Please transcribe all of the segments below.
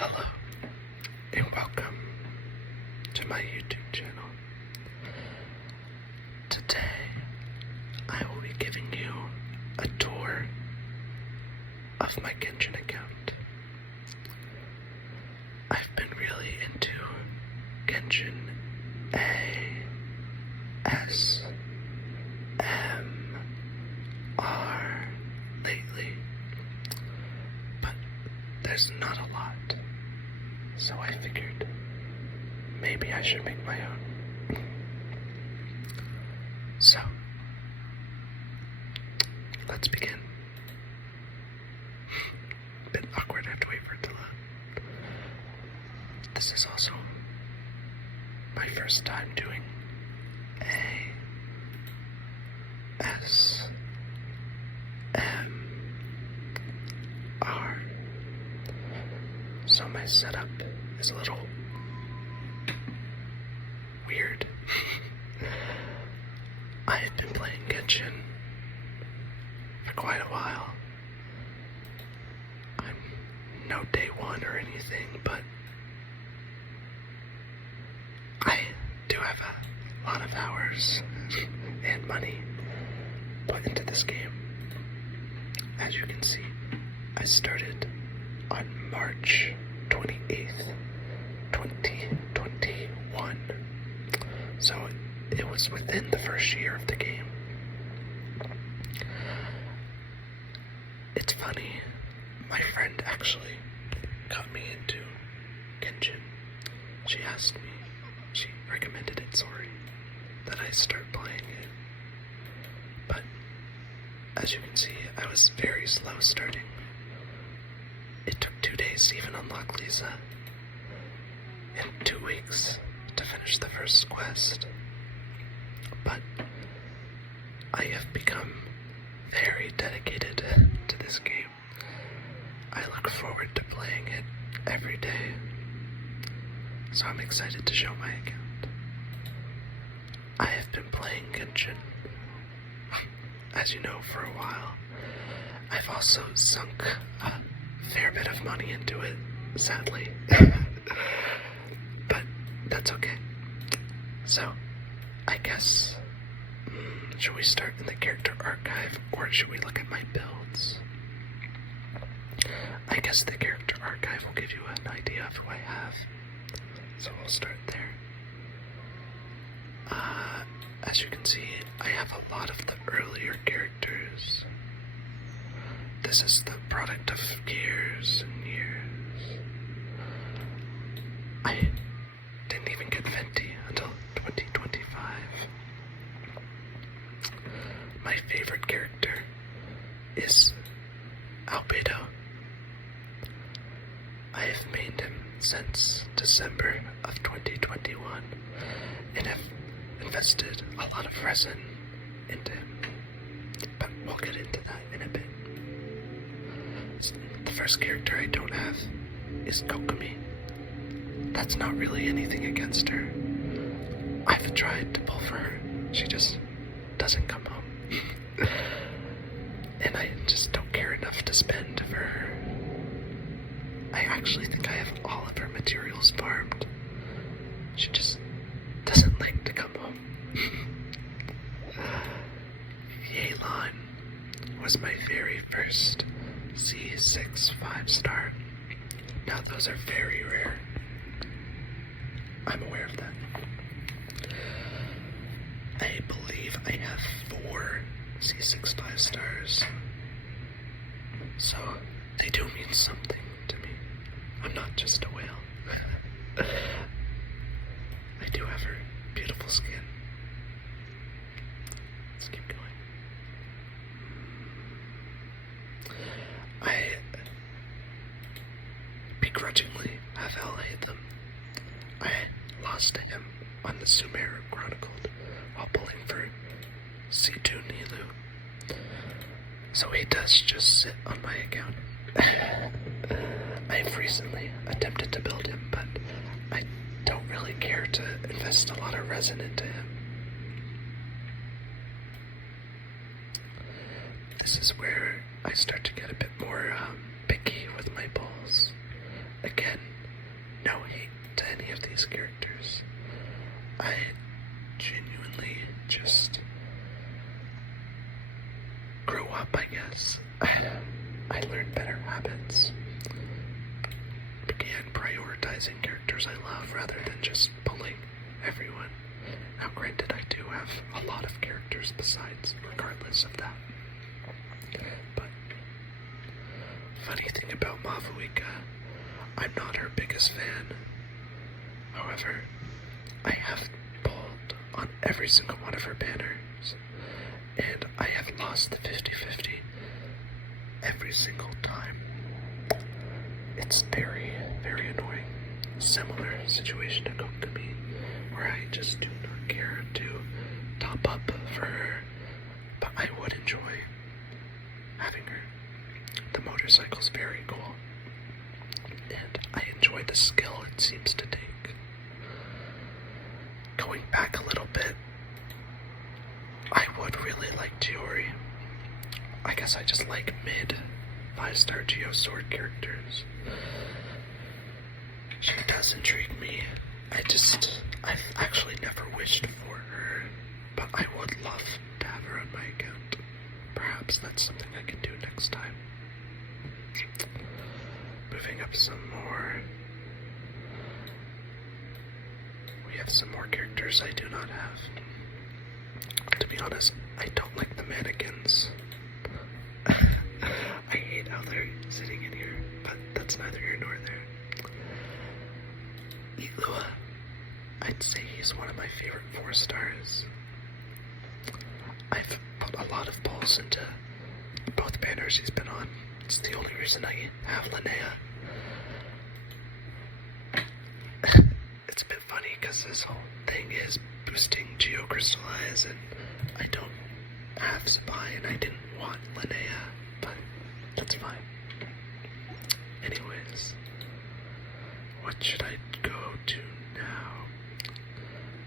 Hello, and welcome to my YouTube channel. Today, I will be giving you a tour of my Genshin account. I've been really into Genshin ASMR lately, but there's not a lot. So I figured maybe I should make my own. So, let's begin. Bit awkward, I have to wait for it to load. This is also my first time doing ASMR. So my setup is a little weird. I've been playing Genshin for quite a while. I'm no day one or anything, but I do have a lot of hours and money put into this game. As you can see, I started on March 28th, 2021. So it was within the first year of the game. It's funny, my friend actually got me into Genshin. She recommended it, that I start playing it. But as you can see, I was very slow starting. It took 2 days to even unlock Lisa, and 2 weeks to finish the first quest. But I have become very dedicated to this game. I look forward to playing it every day, so I'm excited to show my account. I have been playing Genshin, as you know, for a while. I've also sunk a fair bit of money into it, sadly. But that's okay. So, I guess, should we start in the character archive, or should we look at my builds? I guess the character archive will give you an idea of who I have. So we'll start there. As you can see, I have a lot of the earlier characters. This is the product of years and years. I didn't even get Venti until 2025. My favorite character is Albedo. I have mained him since December of 2021 and have invested a lot of resin into him, but we'll get into that in a bit. The first character I don't have is Kokomi. That's not really anything against her. I've tried to pull for her, she just doesn't come home. And I just don't care enough to spend for her. I actually think I have all of her materials farmed. She just doesn't like to come home. Yelan was my very first C6 5-star. Now those are very rare. I'm aware of that. I believe I have 4 C6 5-stars. So they do mean something to me. I'm not just a whale. I do have her beautiful skin. Let's keep going. I begrudgingly have allayed them. I lost to him on the Sumeru Chronicled while pulling for C2 Nilu. So he does just sit on my account. I've recently attempted to build him, but I don't really care to invest a lot of resin into him. This is where I start to get a bit more picky with my pulls. Again, these characters. I genuinely just grow up, I guess. I learned better habits. Began prioritizing characters I love rather than just pulling everyone. Now granted, I do have a lot of characters besides, regardless of that. But funny thing about Mavuika, I'm not her biggest fan. However, I have pulled on every single one of her banners, and I have lost the 50-50 every single time. It's very, very annoying. Similar situation to Kokomi, where I just do not care to top up for her, but I would enjoy having her. The motorcycle's very cool, and I enjoy the skill it seems to take. Going back a little bit, I would really like Chiori. I guess I just like mid 5-star Geo Sword characters. She does intrigue me. I've actually never wished for her, but I would love to have her on my account. Perhaps that's something I can do next time. Moving up some more. We have some more characters I do not have. To be honest, I don't like the mannequins. I hate how they're sitting in here, but that's neither here nor there. Ilua, I'd say he's one of my favorite 4-stars. I've put a lot of balls into both banners he's been on. It's the only reason I have Linnea. It's a bit funny because this whole thing is boosting Geocrystallize, and I don't have Spy, and I didn't want Linnea, but that's fine. Anyways, what should I go to now?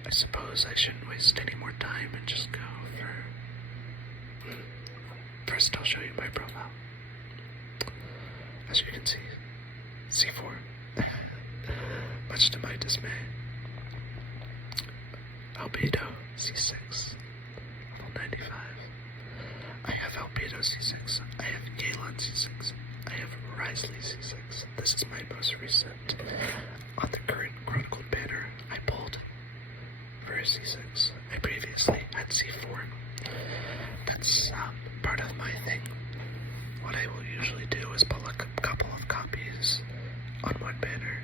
I suppose I shouldn't waste any more time and just go for... First, I'll show you my profile. As you can see, C4. Much to my dismay. Albedo, C6. Level 95. I have Albedo C6. I have Galen C6. I have Risley C6. This is my most recent. On the current Chronicled banner, I pulled for a C6. I previously had C4. That's part of my thing. What I will usually do is pull a couple of copies on one banner.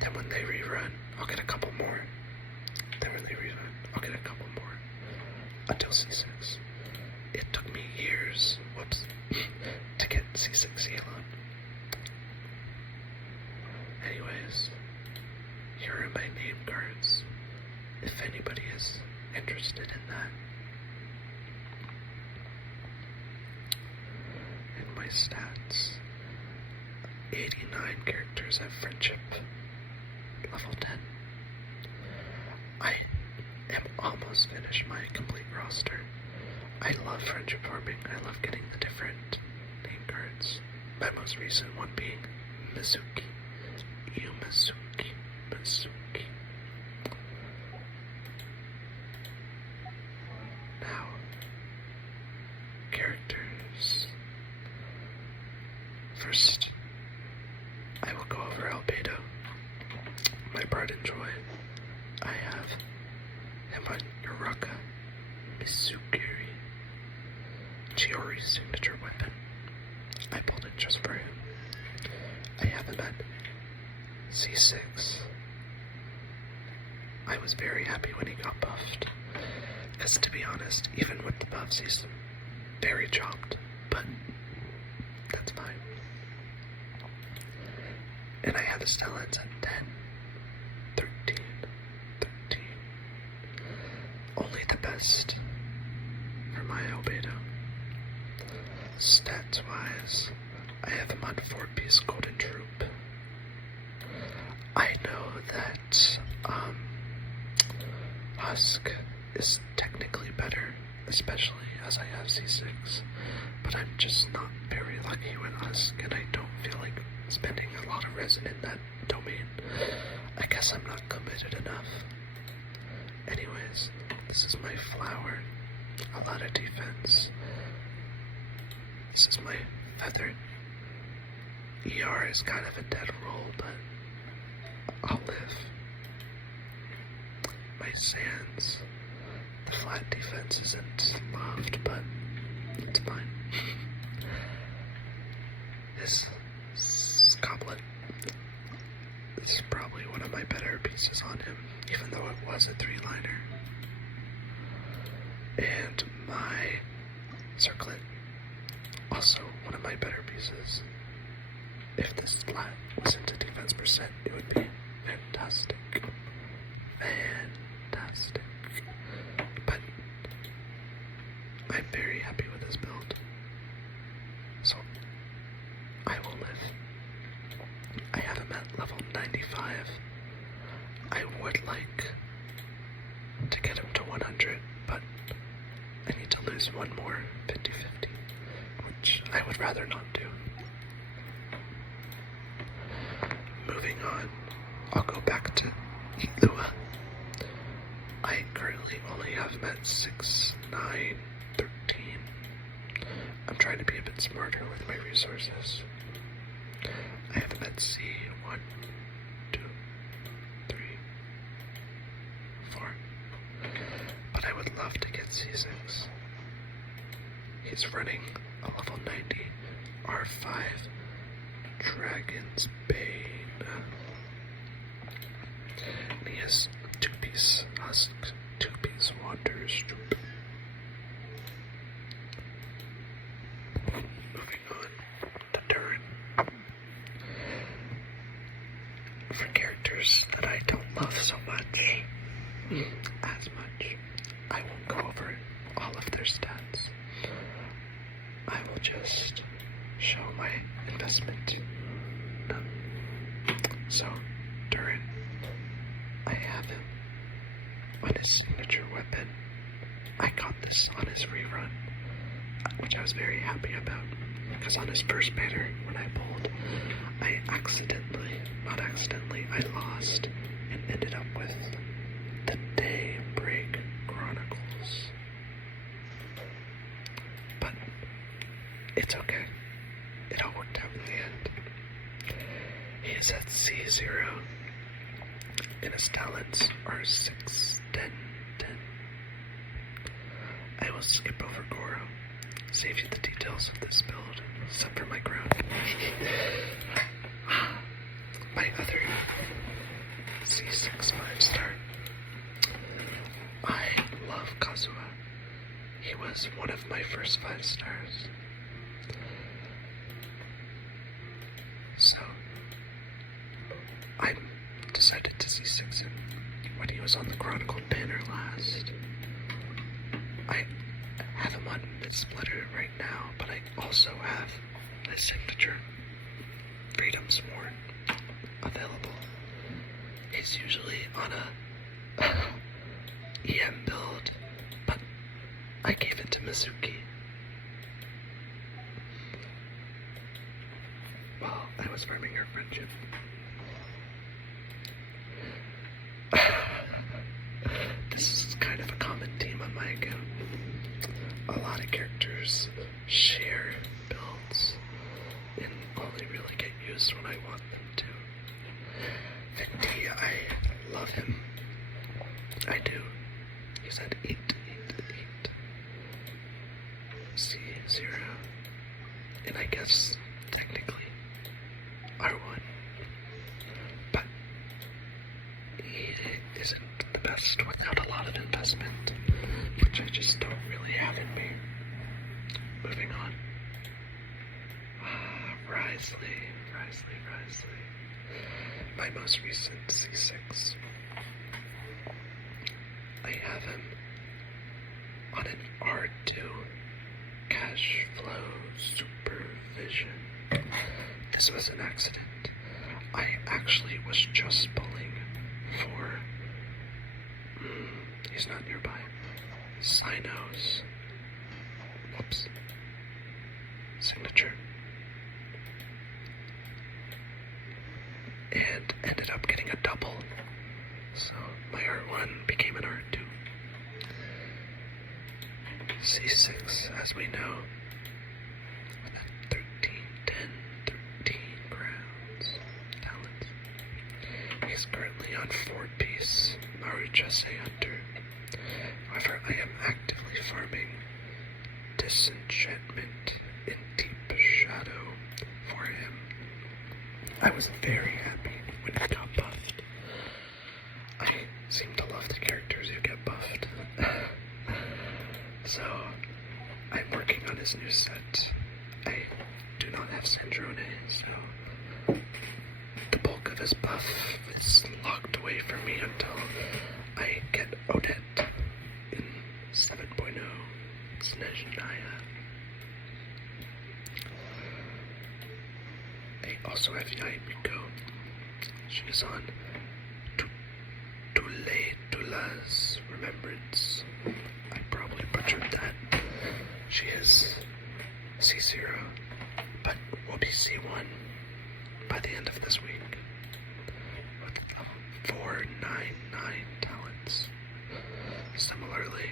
Then when they rerun, I'll get a couple more. Then when they rerun, I'll get a couple more. Until C6. It took me years, to get C6 Elon. Anyways, here are my name cards, if anybody is interested in that. And my stats. 89 characters have friendship. Level 10. I am almost finished my complete roster. I love friendship farming. I love getting the different name cards. My most recent one being Mizuki. Mizuki. Now, characters. First, I will go over Albedo. My pride and joy. I have him on Uraka, Mitsukiri, Chiori's signature weapon. I pulled it just for him. I have him at C6. I was very happy when he got buffed, because to be honest, even with the buffs, he's very chopped, but that's fine. And I have his talents at 10, 13. Only the best for my Albedo. Stats-wise, I have him on 4-piece Golden Troop. I know that Husk is technically better, especially as I have C6, but I'm just not very lucky with Husk, and I don't feel like spending a lot of resin in that domain. I guess guess I'm not committed enough. Anyways, this is my flower. A lot of defense. This is my feather. ER is kind of a dead roll, but I'll live. My sands. The flat defense isn't loved, but it's fine. This goblet. This is probably one of my better pieces on him, even though it was a 3-liner. And my circlet. Also one of my better pieces. If this flat wasn't a defense percent, it would be fantastic. Fantastic. But I'm very happy with this build. So I will live. I have him at level 95. I would like to get him to 100, but I need to lose one more 50-50, which I would rather not do. Moving on, I'll go back to Lua. I currently only have him at 6, 9, 13. I'm trying to be a bit smarter with my resources. I have him at C, 1, 2, 3, 4. But I would love to get C6. He's running a level 90, R5, Dragon's Bane. And he has 2-piece Husk, 2-piece Wanderer's Troop. Moving on to Durin. For characters that I don't love so much, I won't go over all of their stats. I will just show my investment. So, Durin, I have him on his signature weapon. I got this on his rerun, which I was very happy about, because on his first banner, when I pulled, I lost and ended up with the Daybreak Chronicles. But it's okay. It all worked out in the end. He is at C0, and his talents are 6, 10, 10. I will skip over Goro, save you the details of this build, except for my crown. My other C6 5-star. I love Kazuha. He was one of my first 5 stars. So, I decided to C6 him when he was on the Chronicle banner last. I have him on mid-splitter right now, but I also have his signature, Freedom Sworn, available. He's usually on a EM build, but I gave it to Mizuki. While I was farming her friendship. This is kind of a common theme on my account. A lot of characters share builds and only really get used when I want them to. Victi, I love him. I do. He's at 8, 8, 8. C0. And I guess, technically, R1. But he isn't the best without a lot of investment, which I just don't really have in me. Moving on. Risley. My most recent C6. I have him on an R2 cash flow supervision. This was an accident. I actually was just pulling for he's not nearby. Sinos. Whoops. Signature. And ended up getting a double So my R1 became an R2. C6, as we know, with a 13 crowns talents. He's currently on 4-piece Maruchase Hunter. However, I am actively farming Disenchantment in Deep Shadow for him. I was very happy when he got buffed. I seem to love the characters who get buffed. So, I'm working on his new set. I do not have Sandrone, so the bulk of his buff is locked away from me until I get Odette in 7.0 Snezhnaya. I also have Yaimiko. She's on Tula's Remembrance. I probably butchered that. She is C0, but will be C1 by the end of this week with 499 talents. Similarly,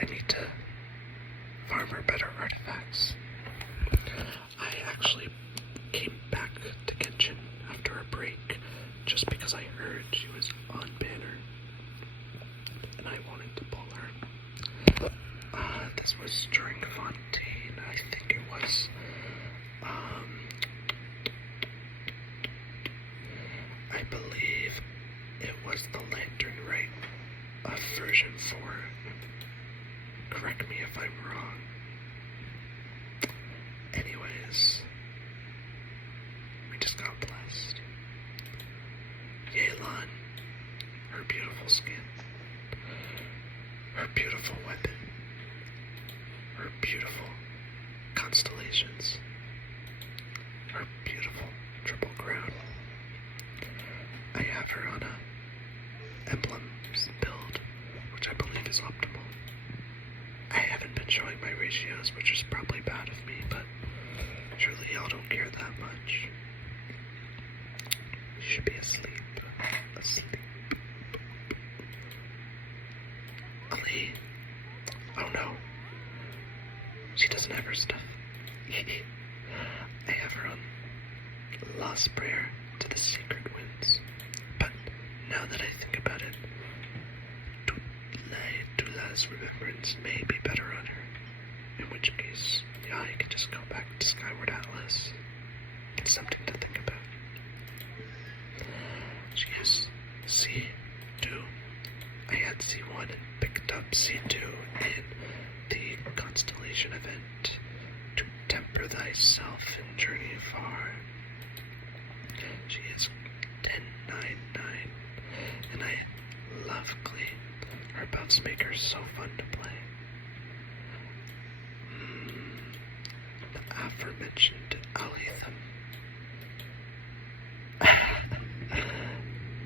I need to farm her better artifacts. I actually came back to Genshin after a break just because I heard she was on banner and I wanted to pull her. This was during Fontaine, I think it was. I believe it was the Lantern Rite of version 4. Correct me if I'm wrong. Anyways, we just got blessed. Yelan, her beautiful skin, her beautiful weapon, her beautiful constellations, her beautiful triple crown. I have her on a emblems build, which I believe is optimal. I haven't been showing my ratios, which is probably bad of me, but surely y'all don't care that much. You should be asleep. Ali. Oh no. She doesn't have her stuff. I have her on Lost Prayer to the Secret Winds. But now that I think about it, Tula's Remembrance may be better on her. In which case, yeah, I could just go back to Skyward Atlas. It's something to think about. She has C2. I had C1 and picked up C2 in the Constellation event. To temper thyself and journey far. She is 1099, and I love Glee. Her buffs make her so fun to play. The aforementioned Aletham.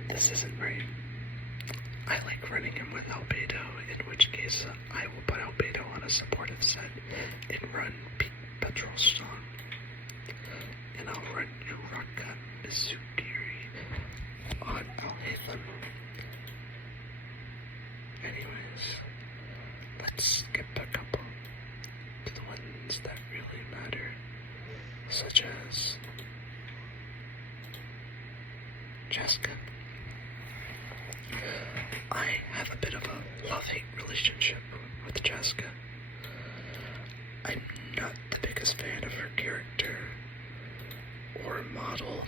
This isn't right. I like running him with Albedo, in which case I will put Albedo on a supportive set and run Petrol Song. And I'll run Uraka Mizukiri on Aletham. Anyways, let's skip a couple to the ones that really matter, such as Jessica. I have a bit of a love-hate relationship with Jessica. I'm not the biggest fan of her character or model,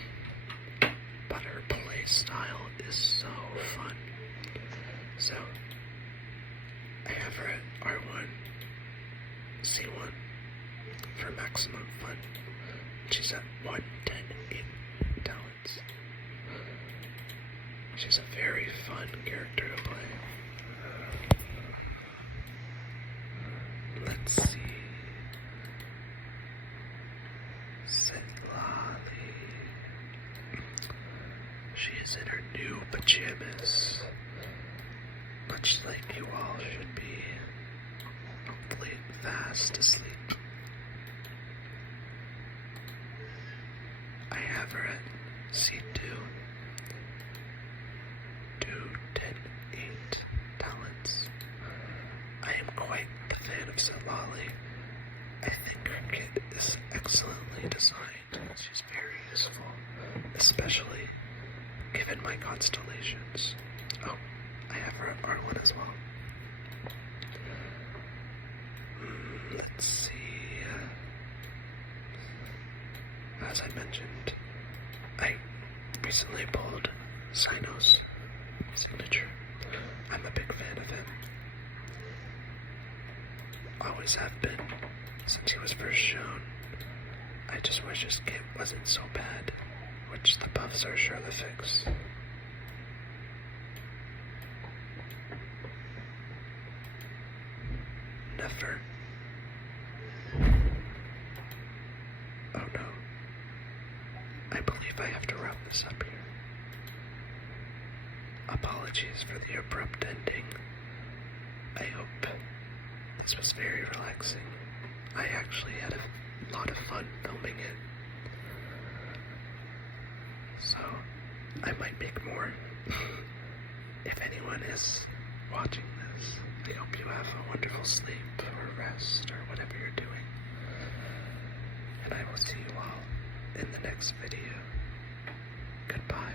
but her play style is so fun. So, I have her at R1, C1 for maximum fun. She's at 110 in talents. She's a very fun character to play. Let's see. Setlali. She is in her new pajamas. Much like you all should be. Hopefully fast asleep. I have her at C2. said Lolly. I think her kit is excellently designed. She's very useful, especially given my constellations. Oh, I have her R1 as well. Let's see. As I mentioned, I recently pulled Sino's signature. I'm a big fan of him. Always have been, since he was first shown. I just wish his kit wasn't so bad, which the buffs are sure to fix. Never. Oh no. I believe I have to wrap this up here. Apologies for the abrupt ending. I hope this was very relaxing. I actually had a lot of fun filming it. So, I might make more. If anyone is watching this, I hope you have a wonderful sleep or rest or whatever you're doing. And I will see you all in the next video. Goodbye.